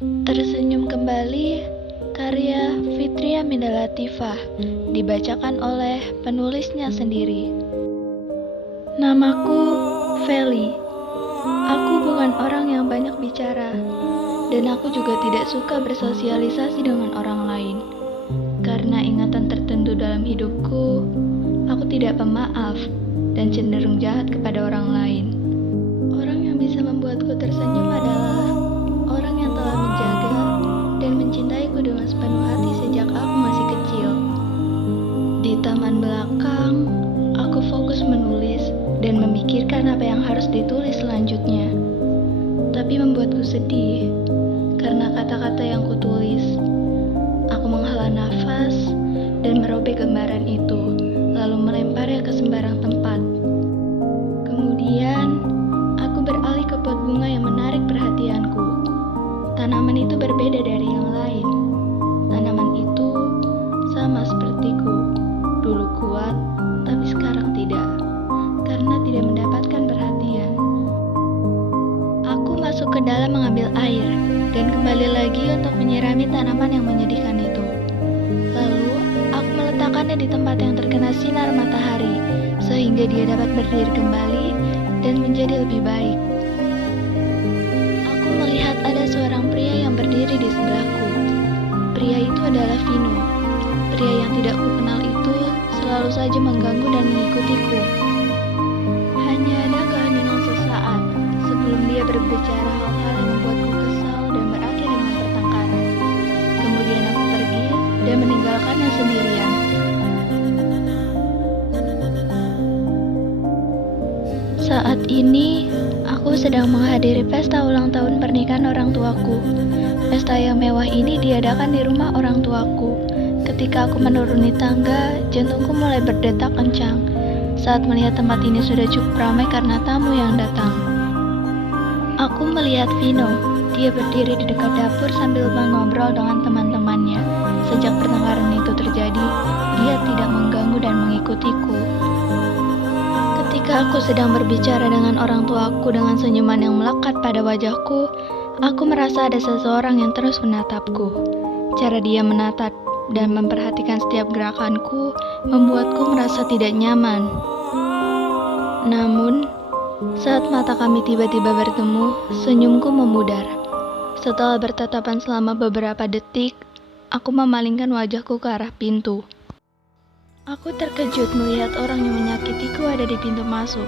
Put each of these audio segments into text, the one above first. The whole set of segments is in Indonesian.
Tersenyum Kembali, karya Fitria Minda Latifah, dibacakan oleh penulisnya sendiri. Namaku Feli. Aku bukan orang yang banyak bicara, dan aku juga tidak suka bersosialisasi dengan orang lain. Karena ingatan tertentu dalam hidupku, aku tidak pemaaf dan cenderung jahat kepada orang lain. Orang yang bisa membuatku tersenyum adalah orang yang telah menjaga dan mencintaiku dengan sepenuh hati sejak aku masih kecil. Di taman belakang, aku fokus menulis dan memikirkan apa yang harus ditulis selanjutnya. Tapi membuatku sedih, karena kata-kata yang kutulis. Aku menghela nafas dan merobek lembaran itu, lalu melemparnya ke sembarang tempat. Kemudian, aku beralih ke pot bunga yang menarik perhatianku. Tanaman itu berbeda dari yang lain. Tanaman itu sama sepertiku. Dulu kuat, tapi sekarang tidak. Karena tidak mendapatkan perhatian. Aku masuk ke dalam mengambil air dan kembali lagi untuk menyirami tanaman yang menyedihkan itu. Lalu, aku meletakkannya di tempat yang terkena sinar matahari sehingga dia dapat berdiri kembali dan menjadi lebih baik. Aku melihat ada seorang pria yang berdiri di sebelahku. Pria itu adalah Vino. Pria yang tidak kukenal itu selalu saja mengganggu dan mengikutiku. Hanya ada keheningan sesaat sebelum dia berbicara hal-hal yang membuatku kesal dan berakhir dengan pertengkaran. Kemudian aku pergi dan meninggalkannya sendirian. Saat ini, aku sedang menghadiri pesta ulang tahun pernikahan orang tuaku. Pesta yang mewah ini diadakan di rumah orang tuaku. Ketika aku menuruni tangga, jantungku mulai berdetak kencang saat melihat tempat ini sudah cukup ramai karena tamu yang datang. Aku melihat Vino. Dia berdiri di dekat dapur sambil mengobrol dengan teman-temannya. Sejak pertengkaran itu terjadi, dia tidak mengganggu dan mengikutiku. Ketika aku sedang berbicara dengan orang tuaku dengan senyuman yang melekat pada wajahku, aku merasa ada seseorang yang terus menatapku. Cara dia menatap dan memperhatikan setiap gerakanku membuatku merasa tidak nyaman. Namun, saat mata kami tiba-tiba bertemu, senyumku memudar. Setelah bertatapan selama beberapa detik, aku memalingkan wajahku ke arah pintu. Aku terkejut melihat orang yang menyakitiku ada di pintu masuk.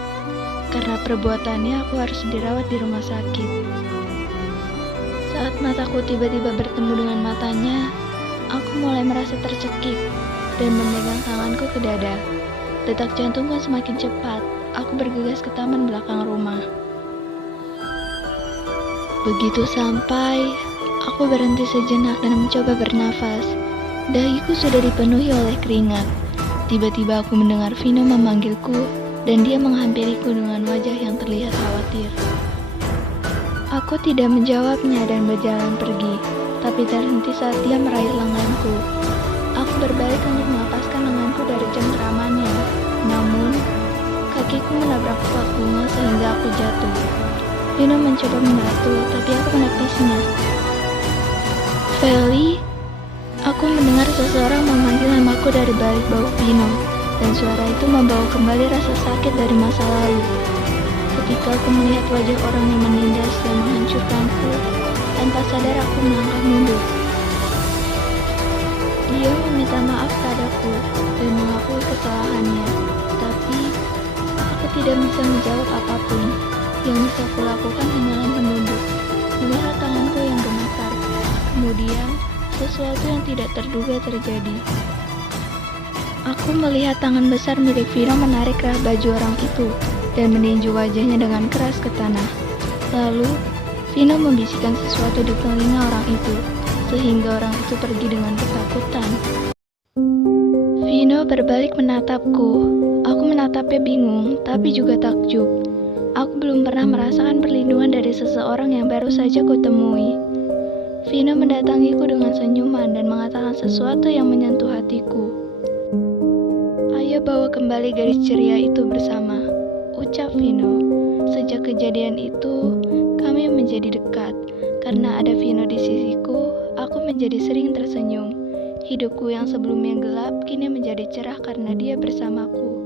Karena perbuatannya, aku harus dirawat di rumah sakit. Saat mataku tiba-tiba bertemu dengan matanya, aku mulai merasa tercekik dan memegang tanganku ke dada. Detak jantungku semakin cepat. Aku bergegas ke taman belakang rumah. Begitu sampai, aku berhenti sejenak dan mencoba bernafas. Dahiku sudah dipenuhi oleh keringat. Tiba-tiba aku mendengar Vino memanggilku dan dia menghampiriku dengan wajah yang terlihat khawatir. Aku tidak menjawabnya dan berjalan pergi, tapi terhenti saat dia meraih lenganku. Aku berbalik untuk melepaskan lenganku dari cengkramannya. Namun, kakiku menabrak pot bunga sehingga aku jatuh. Vino mencoba membantu, tapi aku menepisnya. Feli, aku mendengar seseorang memanggil namaku dari balik bau Vino, dan suara itu membawa kembali rasa sakit dari masa lalu. Ketika aku melihat wajah orang yang menindas dan menghancurkanku, tanpa sadar aku melangkah mundur. Dia meminta maaf padaku dan mengakui kesalahannya, tapi aku tidak bisa menjawab apapun. Yang bisa kulakukan hanyalah menunduk, melihat tanganku yang gemetar. Kemudian, sesuatu yang tidak terduga terjadi. Aku melihat tangan besar milik Vino menarik rah baju orang itu dan meninju wajahnya dengan keras ke tanah. Lalu, Vino membisikkan sesuatu di telinga orang itu, sehingga orang itu pergi dengan ketakutan. Vino berbalik menatapku. Aku menatapnya bingung, tapi juga takjub. Aku belum pernah merasakan perlindungan dari seseorang yang baru saja kutemui. Vino mendatangiku dengan senyuman dan mengatakan sesuatu yang menyentuh hatiku. Ayo bawa kembali garis ceria itu bersama, ucap Vino. Sejak kejadian itu, kami menjadi dekat, Karena ada Vino di sisiku, aku menjadi sering tersenyum. Hidupku yang sebelumnya gelap kini menjadi cerah karena dia bersamaku.